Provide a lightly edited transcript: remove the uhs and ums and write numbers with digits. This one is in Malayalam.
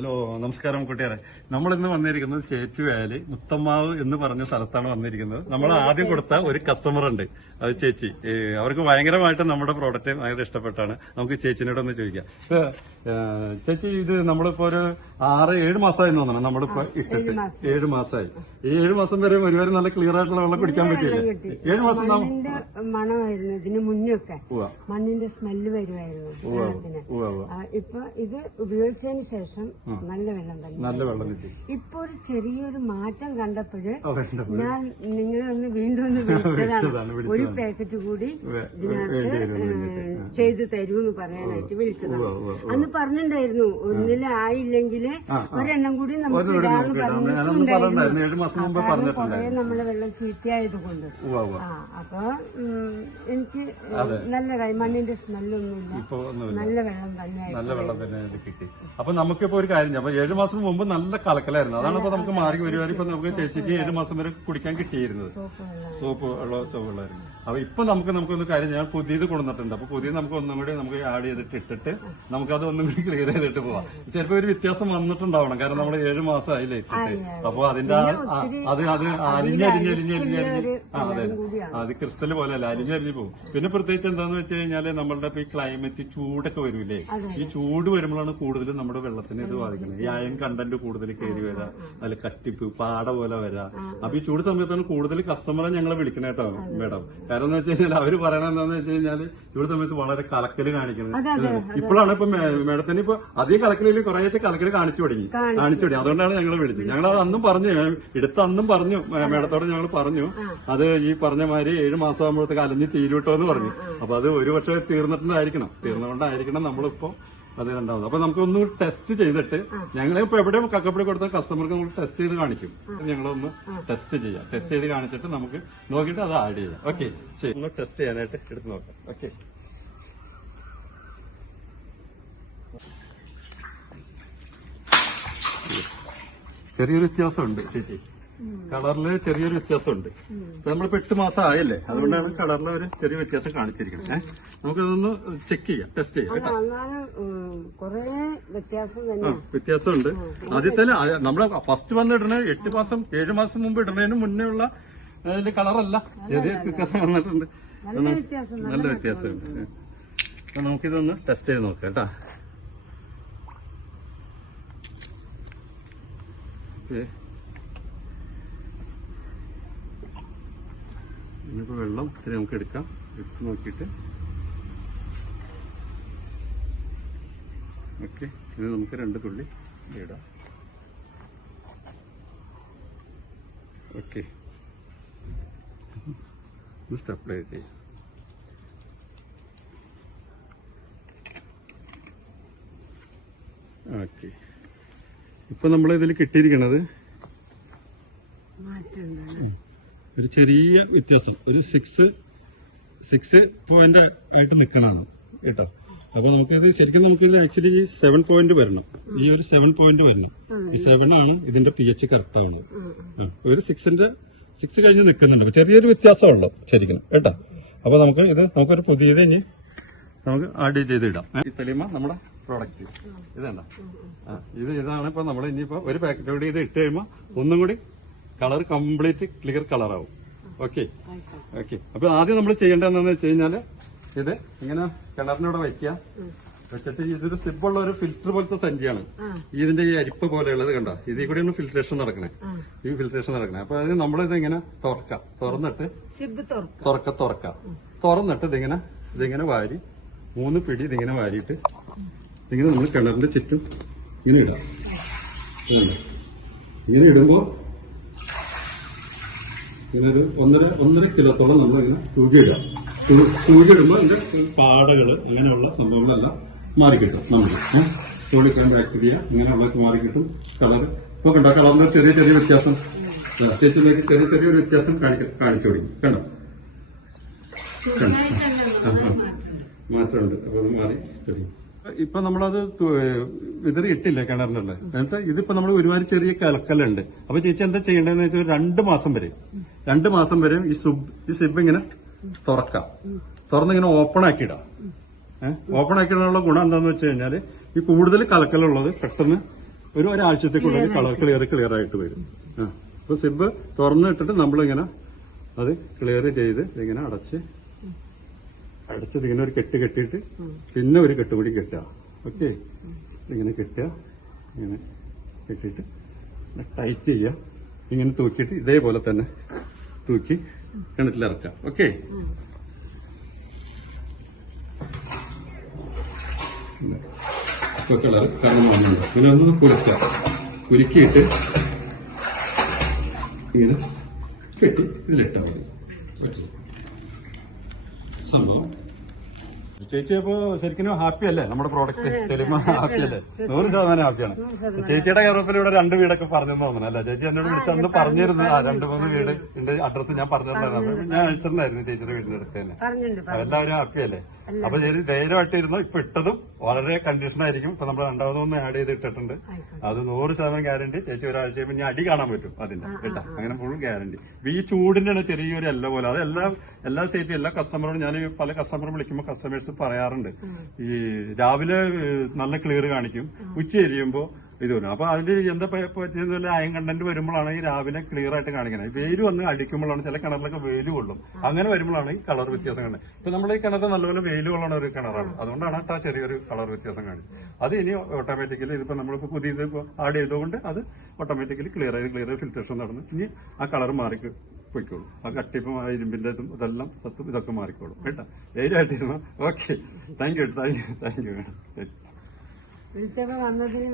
ഹലോ, നമസ്കാരം കൂട്ടുകാരെ. നമ്മളിന്ന് വന്നിരിക്കുന്നത് ചേറ്റുവേലി മുത്തമ്മാവ് എന്ന് പറഞ്ഞ സ്ഥലത്താണ് വന്നിരിക്കുന്നത്. നമ്മൾ ആദ്യം കൊടുത്ത ഒരു കസ്റ്റമർ ഉണ്ട്, അത് ചേച്ചി. അവർക്ക് ഭയങ്കരമായിട്ട് നമ്മുടെ പ്രോഡക്റ്റ് ഭയങ്കര ഇഷ്ടപ്പെട്ടാണ്. നമുക്ക് ചേച്ചിനോട് ഒന്ന് ചോദിക്കാം. ചേച്ചി, ഇത് നമ്മളിപ്പോ ഒരു 6-7 മാസമായി തോന്നണം നമ്മളിപ്പോ ഇട്ടിട്ട്. 7 മാസമായി. ഈ 7 മാസം വരെ ഒരുപാട് നല്ല ക്ലിയർ ആയിട്ടുള്ള വെള്ളം കുടിക്കാൻ പറ്റില്ല. 7 മാസം മണമായിരുന്നു ഇതിന് മുന്നൊക്കെ, മണ്ണിന്റെ സ്മെല്ല് വരുമായിരുന്നു. ഇപ്പൊ ഇത് ഉപയോഗിച്ചതിന് ശേഷം നല്ല വെള്ളം തന്നെ, നല്ല വെള്ളം കിട്ടി. ഇപ്പൊ ഒരു ചെറിയൊരു മാറ്റം കണ്ടപ്പോഴ് ഞാൻ നിങ്ങളെ ഒന്ന് വീണ്ടും ഒന്ന് വിളിച്ചതാണ്. ഒരു പാക്കറ്റ് കൂടി ഇതിനകത്ത് ചെയ്തു തരൂന്ന് പറയാനായിട്ട് വിളിച്ചതാണ്. അന്ന് പറഞ്ഞിട്ടുണ്ടായിരുന്നു ഒന്നിലായില്ലെങ്കിൽ ഒരെണ്ണം കൂടി നമുക്ക് ഇടാന്ന് പറഞ്ഞിട്ടുണ്ടായിരുന്നു. കുറെ നമ്മളെ വെള്ളം ചീത്തയായത് കൊണ്ട്. അപ്പൊ എനിക്ക് നല്ലതായി, മണ്ണിന്റെ സ്മെല്ലൊന്നുമില്ല, നല്ല വെള്ളം തന്നെയായി, നല്ല വെള്ളം തന്നെ കിട്ടി. അപ്പൊ നമുക്കിപ്പോ ഒരു കാര്യം, അപ്പൊ 7 മാസം മുമ്പ് നല്ല കലക്കലായിരുന്നു. അതാണ് ഇപ്പൊ നമുക്ക് മാറി വരുവാൻ. ഇപ്പൊ നമുക്ക് ചേച്ചിക്ക് 7 മാസം വരെ കുടിക്കാൻ കിട്ടിയിരുന്നത് സോപ്പ് വെള്ളമായിരുന്നു. അപ്പൊ ഇപ്പൊ നമുക്കൊന്ന് കാര്യം, ഞാൻ പുതിയത് കൊണ്ടുവന്നിട്ടുണ്ട്. അപ്പൊ പുതിയത് നമുക്ക് ഒന്നും കൂടി നമുക്ക് ആഡ് ചെയ്തിട്ട് ഇട്ടിട്ട് നമുക്കത് ഒന്നും കൂടി ക്ലിയർ ചെയ്തിട്ട് പോവാം. ചിലപ്പോ ഒരു വ്യത്യാസം വന്നിട്ടുണ്ടാവണം, കാരണം നമ്മൾ 7 മാസം ആയില്ലേ ഇട്ടിട്ട്. അപ്പൊ അതിന്റെ അത് അലിഞ്ഞരിഞ്ഞ് അതെ, അത് ക്രിസ്റ്റൽ പോലെ അല്ല, അലിഞ്ഞരിഞ്ഞ് പോകും. പിന്നെ പ്രത്യേകിച്ച് എന്താന്ന് വെച്ച് കഴിഞ്ഞാല് നമ്മളുടെ ഈ ക്ലൈമറ്റ് ചൂടൊക്കെ വരൂലേ, ഈ ചൂട് വരുമ്പോഴാണ് കൂടുതലും നമ്മുടെ വെള്ളത്തിന് ഇത് ബാധിക്കുന്നത്. ഈ അയൺ കണ്ടന്റ് കൂടുതൽ കയറി വരാം, അതിൽ കട്ടിപ്പ് പാട പോലെ വരാം. അപ്പൊ ഈ ചൂട് സമയത്താണ് കൂടുതൽ കസ്റ്റമറെ ഞങ്ങളെ വിളിക്കണ കേട്ടോ മേഡം. കാരണം എന്ന് വെച്ച് കഴിഞ്ഞാൽ അവര് പറയണത് എന്താന്ന് വെച്ച് കഴിഞ്ഞാല് ചൂട് സമയത്ത് വളരെ കലക്കല് കാണിക്കുന്നത്. ഇപ്പോഴാണ് ഇപ്പൊ മേഡത്തിന് ഇപ്പൊ അധികം കലക്കലിൽ കുറേശ്ശെ കലക്കല് കാണിച്ചു തുടങ്ങി. അതുകൊണ്ടാണ് ഞങ്ങൾ വിളിച്ചത്. ഞങ്ങളത് അന്നും പറഞ്ഞു, അന്നും പറഞ്ഞു മേഡത്തോട് ഞങ്ങൾ പറഞ്ഞു, അത് ഈ പറഞ്ഞ മാതിരി 7 മാസം ആകുമ്പോഴത്തേക്ക് അലഞ്ഞ് തീരുട്ടോ എന്ന് പറഞ്ഞു. അപ്പൊ അത് ഒരു പക്ഷേ തീർന്നുകൊണ്ടായിരിക്കണം നമ്മളിപ്പോ അത് രണ്ടാമത്. അപ്പൊ നമുക്കൊന്ന് ടെസ്റ്റ് ചെയ്തിട്ട്, ഞങ്ങളിപ്പോ എവിടെ കക്കപ്പടി കൊടുത്ത കസ്റ്റമർക്ക് നമ്മൾ ടെസ്റ്റ് ചെയ്ത് കാണിക്കും. ഞങ്ങളൊന്ന് ടെസ്റ്റ് ചെയ്യാം. ടെസ്റ്റ് ചെയ്ത് കാണിച്ചിട്ട് നമുക്ക് നോക്കിയിട്ട് അത് ആഡ് ചെയ്യാം. ഓക്കെ, ശരി. ഒന്ന് ടെസ്റ്റ് ചെയ്യാനായിട്ട് എടുത്ത് നോക്കാം. ഓക്കെ, ചെറിയൊരു വ്യത്യാസമുണ്ട് ചേച്ചി, കളറില് ചെറിയൊരു വ്യത്യാസമുണ്ട്. നമ്മളിപ്പോ 8 മാസം ആയല്ലേ, അതുകൊണ്ടാണ് കളറിൽ ഒരു ചെറിയ വ്യത്യാസം കാണിച്ചിരിക്കുന്നത്. നമുക്കിതൊന്ന് ചെക്ക് ചെയ്യാം, ടെസ്റ്റ് ചെയ്യാം കേട്ടോ. വ്യത്യാസമുണ്ട്. ആദ്യത്തെ നമ്മള് ഫസ്റ്റ് വന്ന് ഇടണ 8 മാസം 7 മാസം മുമ്പ് ഇടുന്നതിന് മുന്നേ ഉള്ള കളറല്ല, ചെറിയ വ്യത്യാസം വന്നിട്ടുണ്ട്. നല്ല വ്യത്യാസമുണ്ട്. അപ്പൊ നമുക്കിതൊന്ന് ടെസ്റ്റ് ചെയ്ത് നോക്കാം കേട്ടാ. ഇനിയിപ്പോ വെള്ളം നമുക്ക് എടുക്കാം. എടുത്ത് നോക്കിയിട്ട് ഓക്കെ, ഇത് നമുക്ക് 2 തുള്ളി ഇടാം. ഓക്കെ, ജസ്റ്റ് അപ്ലൈ ചെയ്യാം. ഓക്കെ, ഇപ്പൊ നമ്മളിതിൽ കിട്ടിയിരിക്കണത് ഒരു ചെറിയ വ്യത്യാസം, ഒരു 6 പോയിന്റ് ആയിട്ട് നിൽക്കണതാണ് കേട്ടോ. അപ്പൊ നമുക്കിത് ശരിക്കും നമുക്കിത് ആക്ച്വലി 7 പോയിന്റ് വരണം. ഈ ഒരു 7 പോയിന്റ് വരണം. ഈ 7 ആണ് ഇതിന്റെ pH കറക്റ്റ് ആവുന്നത്. ഒരു 6 കഴിഞ്ഞ് നിൽക്കുന്നുണ്ട്. ചെറിയൊരു വ്യത്യാസമുള്ളൂ ശരിക്കും കേട്ടോ. അപ്പൊ നമുക്കൊരു പുതിയത് ഇനി നമുക്ക് ആഡ് ചെയ്തിടാം. ഈ സലീമ നമ്മുടെ പ്രോഡക്റ്റ് ഇതേണ്ട, ഇതാണ് ഇപ്പൊ നമ്മൾ ഇനിയിപ്പോ ഒരു പാക്കറ്റ് കൂടി ഇത് ഇട്ട് കഴിയുമ്പോ ഒന്നും കൂടി കളർ കംപ്ലീറ്റ് ക്ലിയർ കളറാവും. ഓക്കെ, അപ്പൊ ആദ്യം നമ്മൾ ചെയ്യേണ്ടതെന്ന് വെച്ച് കഴിഞ്ഞാല് ഇത് ഇങ്ങനെ കിണറിനോടെ വെക്കുക. വെച്ചിട്ട് ഇതൊരു സിബുള്ള ഒരു ഫിൽറ്റർ പോലത്തെ സഞ്ചിയാണ്. ഇതിന്റെ ഈ അരിപ്പ് പോലെയുള്ളത് കണ്ട, ഇതിൽ കൂടെയാണ് ഫിൽട്രേഷൻ നടക്കണേ. അപ്പൊ അതിന് നമ്മളിത് ഇങ്ങനെ തുറന്നിട്ട് തുറന്നിട്ട് ഇതിങ്ങനെ വാരി 3 പിടി ഇതിങ്ങനെ വാരിയിട്ട് ഇങ്ങനെ നമ്മൾ കിണറിന്റെ ചുറ്റും ഇങ്ങനെ ഇടാം. ഇങ്ങനെ ഇടുമ്പോ ഇങ്ങനൊരു 1.5 കിലോത്തോളം നമ്മളിങ്ങനെ തൂക്കിയിടാം. തൂക്കിയിടുമ്പോൾ അതിന്റെ പാടകള് അങ്ങനെയുള്ള സംഭവങ്ങളെല്ലാം മാറിക്കിട്ടും. നമ്മൾ തോണിക്കാൻ ബാക്ടീരിയ ഇങ്ങനെയുള്ളതൊക്കെ മാറിക്കിട്ടും. കളർ ഇപ്പൊ കണ്ടോ, കളറിന്റെ ചെറിയ വ്യത്യാസം, ചേച്ചിലേക്ക് ചെറിയൊരു വ്യത്യാസം കാണിച്ചു തുടങ്ങി. കണ്ടോ, മാറ്റമുണ്ട്. അപ്പൊ മാറി തുടങ്ങി. ഇപ്പൊ നമ്മളത് വിതറി ഇട്ടില്ല കിണറിനുള്ള. എന്നിട്ട് ഇതിപ്പോ നമ്മൾ ഒരുപാട് ചെറിയ കലക്കലുണ്ട്. അപ്പൊ ചേച്ചി എന്താ ചെയ്യേണ്ടതെന്ന് വെച്ചാൽ 2 മാസം വരെ ഈ സിബ് ഇങ്ങനെ തുറന്നിങ്ങനെ ഓപ്പൺ ആക്കിയിടാം. ഓപ്പൺ ആക്കിയിടാനുള്ള ഗുണം എന്താന്ന് വെച്ച് കഴിഞ്ഞാല് ഈ കൂടുതൽ കലക്കലുള്ളത് പെട്ടെന്ന് ഒരാഴ്ചത്തേക്കുള്ളിൽ കളർ ക്ലിയർ ആയിട്ട് വരും. അപ്പൊ സിബ് തുറന്നിട്ടിട്ട് നമ്മളിങ്ങനെ അത് ക്ലിയർ ചെയ്ത് ഇങ്ങനെ അടച്ചത് ഇങ്ങനെ ഒരു കെട്ട് കെട്ടിയിട്ട് പിന്നെ ഒരു കെട്ടുകൂടി കെട്ടുക. ഓക്കെ, ഇങ്ങനെ കെട്ടുക, ഇങ്ങനെ കെട്ടിയിട്ട് ടൈറ്റ് ചെയ്യുക, ഇങ്ങനെ തൂക്കിയിട്ട് ഇതേപോലെ തന്നെ തൂക്കി കിണറ്റിലിറക്കാം. ഓക്കെ, കളർ കണ്ണ് വന്നിട്ടുണ്ട്. ഇങ്ങനെ ഒന്ന് കുലുക്കിയിട്ട് ഇങ്ങനെ കെട്ടി ഇതിലിട്ടാൽ മതി. സംഭവം ചേച്ചി അപ്പോ ശരിക്കും ഹാപ്പി അല്ലേ നമ്മുടെ പ്രോഡക്റ്റ്? തെളിമ ഹാപ്പി അല്ലേ? 100% ഹാപ്പിയാണ്. ചേച്ചിയുടെ കയറപ്പിൽ ഇവിടെ 2 വീടൊക്കെ പറഞ്ഞു തോന്നുന്നു അല്ല? ചേച്ചി എന്നോട് വിളിച്ച് അന്ന് പറഞ്ഞിരുന്നു 2-3 വീട് എന്റെ അഡ്രസ് ഞാൻ പറഞ്ഞിട്ടുണ്ടായിരുന്നു. ഞാൻ അയച്ചിട്ടുണ്ടായിരുന്നു ചേച്ചിയുടെ വീടിന്റെ അടുത്ത് തന്നെ. എല്ലാവരും ഹാപ്പി അല്ലേ? അപ്പൊ ചേച്ചി ധൈര്യമായിട്ട് ഇരുന്നു. ഇപ്പൊ ഇട്ടതും വളരെ കണ്ടീഷൻ ആയിരിക്കും. ഇപ്പൊ നമ്മൾ 2ാമതൊന്ന് ആഡ് ചെയ്ത് ഇട്ടിട്ടുണ്ട്. അത് 100% ഗ്യാരണ്ടി. ചേച്ചി ഒരാഴ്ച പിന്നെ അടി കാണാൻ പറ്റും അതിന്റെ കേട്ടാ. അങ്ങനെ ഫുൾ ഗ്യാരണ്ടി. ഈ ചൂടിന്റെ ചെറിയൊരു എല്ല പോലെ അത് എല്ലാ സേഫ്റ്റി എല്ലാ കസ്റ്റമറോടും ഞാൻ പല കസ്റ്റമർ വിളിക്കുമ്പോൾ കസ്റ്റമേഴ്സ് പറയാറുണ്ട് ഈ രാവിലെ നല്ല ക്ലിയർ കാണിക്കും, ഉച്ച കഴിയുമ്പോ ഇത് വരും. അപ്പൊ അതിൽ എന്താ പറ്റിയെന്ന് അയൺ കണ്ടന്റ് വരുമ്പോഴാണ് ഈ രാവിലെ ക്ലിയർ ആയിട്ട് കാണിക്കുന്നത്. വെയിൽ വന്ന് അടിക്കുമ്പോഴാണ് ചില കിണറിലൊക്കെ വെയിൽ കൊള്ളും. അങ്ങനെ വരുമ്പോഴാണ് ഈ കളർ വ്യത്യാസം കാണുന്നത്. ഇപ്പൊ നമ്മൾ ഈ കിണറ് നല്ലപോലെ വെയിൽ കൊള്ളണ ഒരു കിണറാണ്. അതുകൊണ്ടാണ് ആ ചെറിയൊരു കളർ വ്യത്യാസം കാണിക്കുന്നത്. അത് ഇനി ഓട്ടോമാറ്റിക്കലി ഇതിപ്പോ നമ്മളിപ്പോ പുതിയത് ആഡ് ചെയ്തുകൊണ്ട് അത് ഓട്ടോമാറ്റിക്കലി ക്ലിയർ ഫിൽട്രേഷൻ നടന്ന് ഇനി ആ കളർ മാറി പൊയ്ക്കോളൂ. ആ കട്ടിപ്പും ആ ഇരുമ്പിന്റെ ഇതെല്ലാം സത്തും ഇതൊക്കെ മാറിക്കോളും കേട്ടോ. ധൈര്യമായിട്ടിരുന്നു. ഓക്കെ, താങ്ക് യു വിളിച്ചപ്പോ വന്നതിന്